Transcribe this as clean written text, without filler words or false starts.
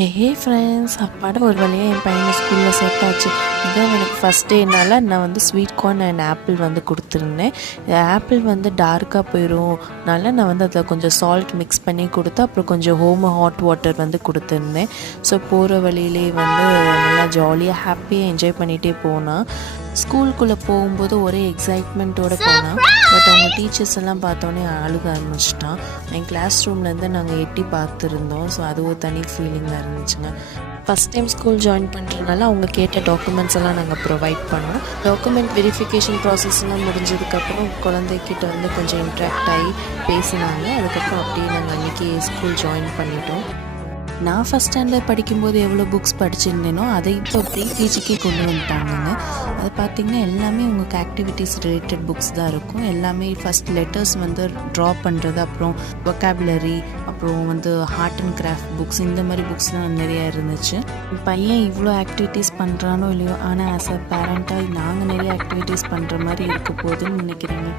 Hey friends, அப்பாட ஒரு வழியாக என் பையனை ஸ்கூலில் சேர்த்தாச்சு. இதுதான் எனக்கு ஃபஸ்ட் டேனால நான் வந்து ஸ்வீட் கார்ன் அண்ட் ஆப்பிள் வந்து கொடுத்துருந்தேன். ஆப்பிள் வந்து டார்க்காக போயிடும்னால நான் வந்து அதில் கொஞ்சம் சால்ட் மிக்ஸ் பண்ணி கொடுத்து அப்புறம் கொஞ்சம் ஹாட் வாட்டர் வந்து கொடுத்துருந்தேன். ஸோ போகிற வழியிலே வந்து நல்லா ஜாலியாக ஹாப்பியாக என்ஜாய் பண்ணிகிட்டே போனான். ஸ்கூலுக்குள்ளே போகும்போது ஒரே எக்ஸைட்மெண்ட்டோடு போனான். பட் அவங்க டீச்சர்ஸ் எல்லாம் பார்த்தோன்னே அழுக ஆரம்பிச்சிட்டான். என் கிளாஸ் ரூம்லேருந்து நாங்கள் எட்டி பார்த்துருந்தோம். ஸோ அது ஒரு தனி ஃபீலிங்காக இருந்துச்சுங்க. ஃபஸ்ட் டைம் ஸ்கூல் ஜாயின் பண்ணுறதுனால அவங்க கேட்ட டாக்குமெண்ட்ஸ் எல்லாம் நாங்கள் ப்ரொவைட் பண்ணோம். டாக்குமெண்ட் வெரிஃபிகேஷன் ப்ராசஸ்லாம் முடிஞ்சதுக்கப்புறம் குழந்தைக்கிட்ட வந்து கொஞ்சம் இன்ட்ராக்ட் ஆகி பேசினாங்க. அதுக்கப்புறம் அப்படியே நாங்கள் அன்றைக்கி ஸ்கூல் ஜாயின் பண்ணிட்டோம். நான் ஃபஸ்ட் ஸ்டாண்டர்ட் படிக்கும்போது எவ்வளோ புக்ஸ் படிச்சிருந்தேனோ அதை இப்போ ப்ரீகேஜிக்கே கொண்டு வந்துட்டாங்கங்க. அது பார்த்திங்கன்னா எல்லாமே உங்களுக்கு ஆக்டிவிட்டீஸ் ரிலேட்டட் புக்ஸ் தான் இருக்கும். எல்லாமே ஃபஸ்ட் லெட்டர்ஸ் வந்து ட்ரா பண்ணுறது, அப்புறம் வொக்காபுலரி, அப்புறம் வந்து ஆர்ட் அண்ட் கிராஃப்ட் புக்ஸ், இந்த மாதிரி புக்ஸ்லாம் நிறையா இருந்துச்சு. என் பையன் இவ்வளோ ஆக்டிவிட்டீஸ் பண்ணுறானோ இல்லையோ, ஆனால் ஆஸ் அ பேரண்ட்டாக நாங்கள் நிறைய ஆக்டிவிட்டீஸ் பண்ணுற மாதிரி இருக்க போகுதுன்னு நினைக்கிறேங்க.